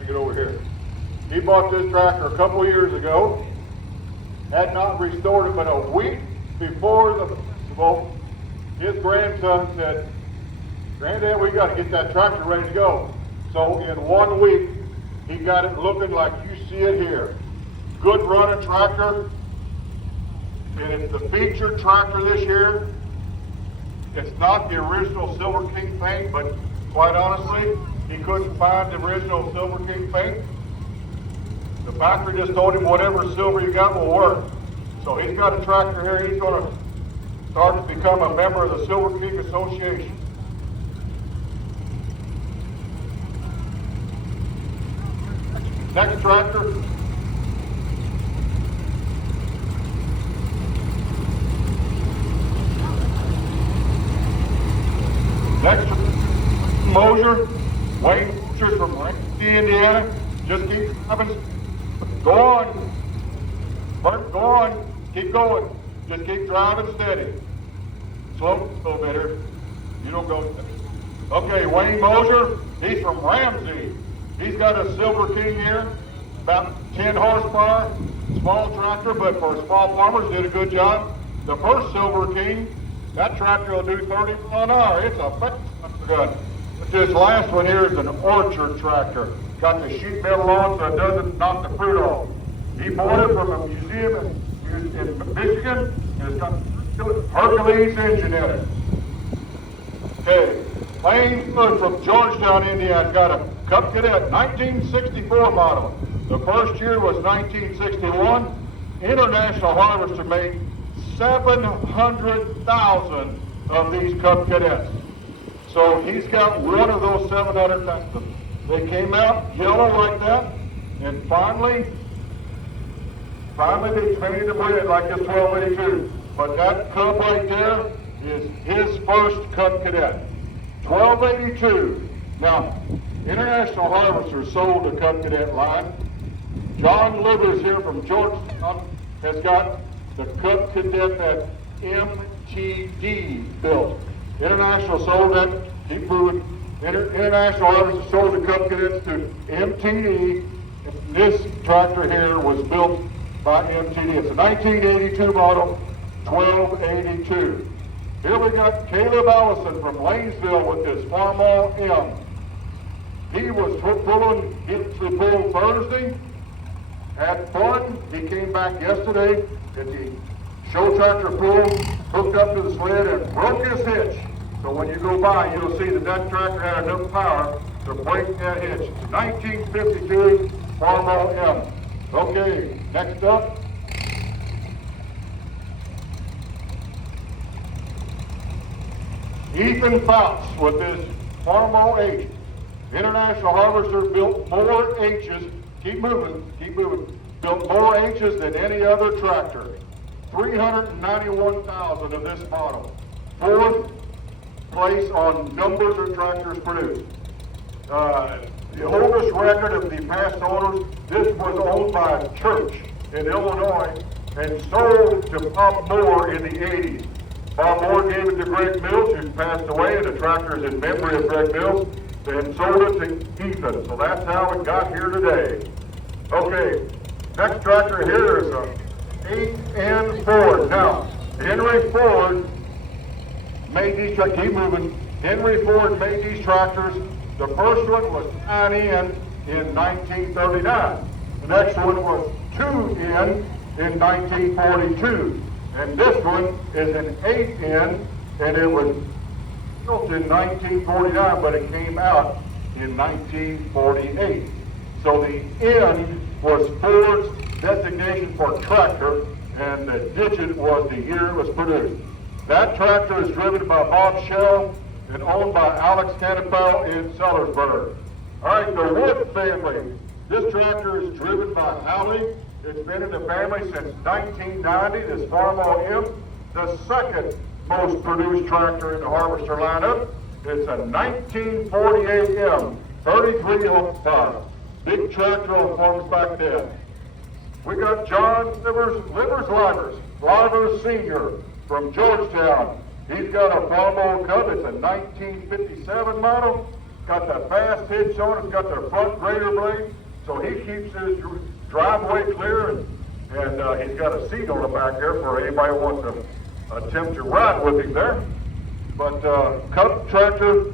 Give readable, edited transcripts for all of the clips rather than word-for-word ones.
to get over here. He bought this tractor a couple of years ago, had not restored it, but a week before the festival, his grandson said, "Granddad, we got to get that tractor ready to go." So in 1 week, he got it looking like you see it here. Good running tractor, and it's the featured tractor this year. It's not the original Silver King paint, but quite honestly, he couldn't find the original Silver King paint. The factory just told him whatever silver you got will work. So he's got a tractor here. He's going to start to become a member of the Silver King Association. Next tractor. Next, Mosier, Wayne Mosier from Lanesville, Indiana. Just keep driving. Go on. Bert, go on. Keep going. Just keep driving steady. Slow a little bit here. You don't go. Okay, Wayne Mosier, he's from Ramsey. He's got a Silver King here, about 10 horsepower, small tractor, but for small farmers, did a good job. The first Silver King, that tractor will do 30 miles an hour. It's a fast gun. But this last one here is an orchard tractor. Got the sheet metal on so it doesn't knock the fruit off. He bought it from a museum in Michigan, and it's got a Hercules engine in it. Okay, Lane Foot from Georgetown, Indiana, got a Cub Cadet 1964 model. The first year was 1961. International Harvester made 700,000 of these Cub Cadets. So he's got one of those 700,000. They came out yellow like that, and finally they painted them red like this 1282. But that Cub right there is his first Cub Cadet. 1282. Now, International Harvester sold the Cub Cadet line. John Livers here from Georgetown has got the Cub Cadet that MTD built. International sold that. Keep moving. International Harvester sold the Cub Cadets to MTD. This tractor here was built by MTD. It's a 1982 model, 1282. Here we got Caleb Allison from Lanesville with this Farmall M. He was pulling Thursday, had fun. He came back yesterday at the show tractor pool, hooked up to the sled and broke his hitch. So when you go by, you'll see that that tractor had enough power to break that hitch. It's a 1952 Farmall M. Okay, next up. Ethan Fouts with his Farmall H. International Harvester built more H's, keep moving, built more H's than any other tractor. 391,000 of this model. Fourth place on numbers of tractors produced. The oldest record of the past owners, this was owned by a church in Illinois and sold to Bob Moore in the 80s. Bob Moore gave it to Greg Mills, who passed away, and the tractor is in memory of Greg Mills, and sold it to Ethan. So that's how it got here today. Okay, next tractor here is a 8N Ford. Now, Henry Ford made these tractors. Keep moving. Henry Ford made these tractors. The first one was 9N in 1939. The next one was 2N in 1942. And this one is an 8N, and it was built in 1949, but it came out in 1948. So the N was Ford's designation for tractor, and the digit was the year it was produced. That tractor is driven by Bob Shell and owned by Alex Canapel in Sellersburg. All right, the Wood family. This tractor is driven by Allie. It's been in the family since 1990, this Farmall M, the second most produced tractor in the Harvester lineup. It's a 1948 M, 33 horsepower. Big tractor on farms back then. We got John Livers Sr. from Georgetown. He's got a Farmall Cub. It's a 1957 model, got the fast hitch on it, it's got the front grader blade, so he keeps his driveway clear, and he's got a seat on the back there for anybody who wants to attempt to ride with him there. But Cup tractor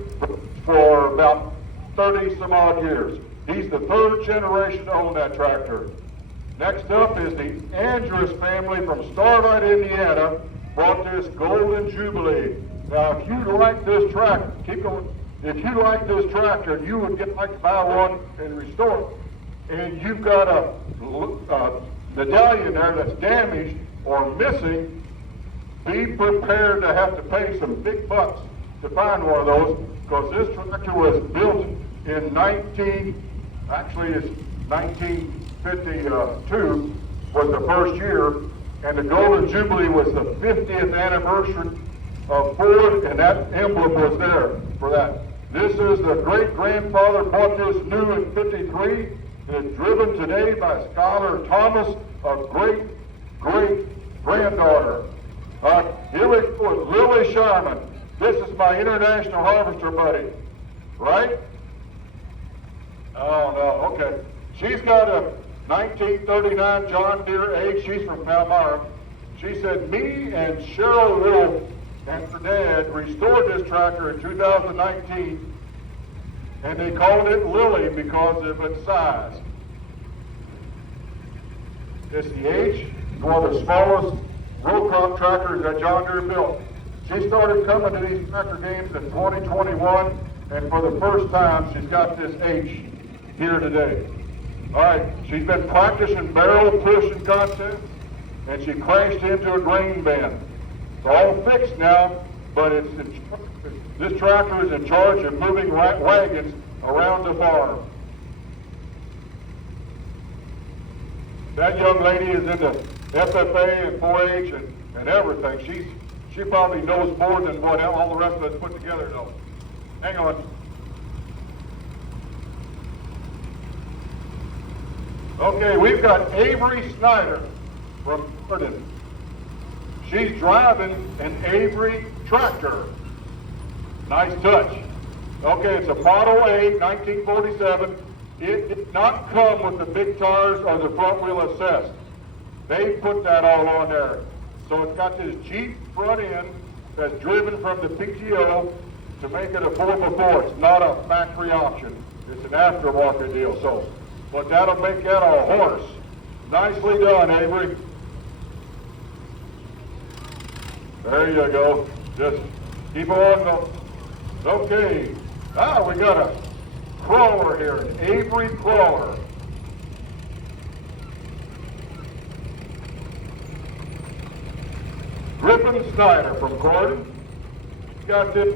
for about 30 some odd years. He's the third generation to own that tractor. Next up is the Andrus family from Starlight, Indiana, bought this Golden Jubilee. Now, if you like this tractor, keep going. If you like this tractor, you would like to buy one and restore it. And you've got a medallion there that's damaged or missing, be prepared to have to pay some big bucks to find one of those, because this tractor was built in 1952 was the first year, and the Golden Jubilee was the 50th anniversary of Ford, and that emblem was there for that. This is the great-grandfather bought this new in 53, and it's driven today by Skylar Thomas, a great-great-granddaughter. Here we go with Lily Sharman. This is my international harvester buddy, right? Oh, no, okay. She's got a 1939 John Deere H. She's from Palmyra. She said, me and Cheryl Wolf and her dad restored this tractor in 2019, and they called it Lily because of its size. It's the H, one of the smallest row crop tractors that John Deere built. She started coming to these tractor games in 2021, and for the first time, she's got this H here today. All right, she's been practicing barrel pushing contests, and she crashed into a grain bin. It's all fixed now, but this tractor is in charge of moving wagons around the farm. That young lady is into FFA and 4-H and everything. She probably knows more than what all the rest of us put together knows. Hang on. Okay, we've got Avery Snyder from Jordan. She's driving an Avery tractor. Nice touch. Okay, it's a Model A, 1947. It did not come with the big tires or the front wheel assist. They put that all on there. So it's got this Jeep front end that's driven from the PTO to make it a 4x4. It's not a factory option. It's an aftermarket deal. So, but that'll make that a horse. Nicely done, Avery. There you go. Just keep on going. Okay. We got a crawler here, an Avery crawler. Griffin Snyder from Gordon. Got this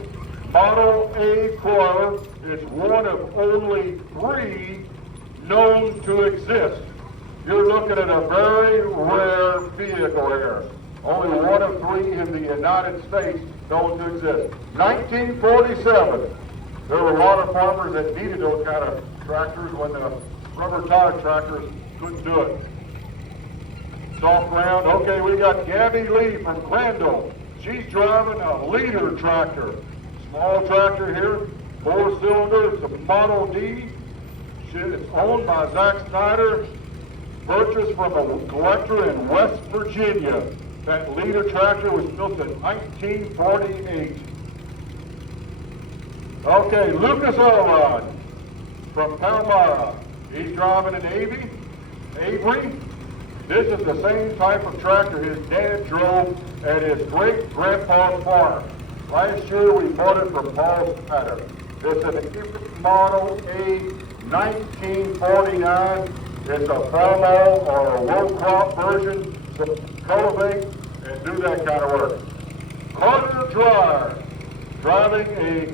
Model A crawler. It's one of only 3 known to exist. You're looking at a very rare vehicle here. Only one of 3 in the United States known to exist. 1947. There were a lot of farmers that needed those kind of tractors when the rubber tire tractors couldn't do it. Soft ground. Okay, we got Gabby Lee from Crandall. She's driving a leader tractor. Small tractor here, 4-cylinder. It's a Model D. It's owned by Zach Snyder. Purchased from a collector in West Virginia. That leader tractor was built in 1948. Okay, Lucas Elrod from Palmyra. He's driving an Avery. This is the same type of tractor his dad drove at his great-grandpa's farm. Last year we bought it from Paul Snyder. It's an Avery Model A 1949. It's a farm-all or a row-crop version to cultivate and do that kind of work. Carter Dryer, driving a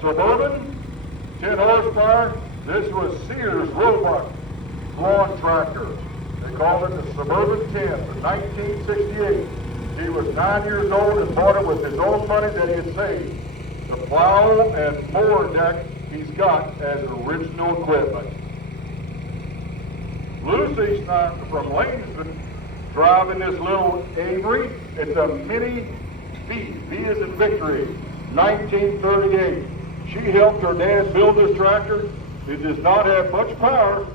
Suburban, 10 horsepower. This was Sears Roebuck lawn tractor. They called it the Suburban 10 from 1968. He was 9 years old and bought it with his own money that he had saved. The plow and mower deck he's got as original equipment. Lucy Snyder from Lanesville driving this little Avery. It's a mini V. V is in victory. 1938. She helped her dad build this tractor. It does not have much power,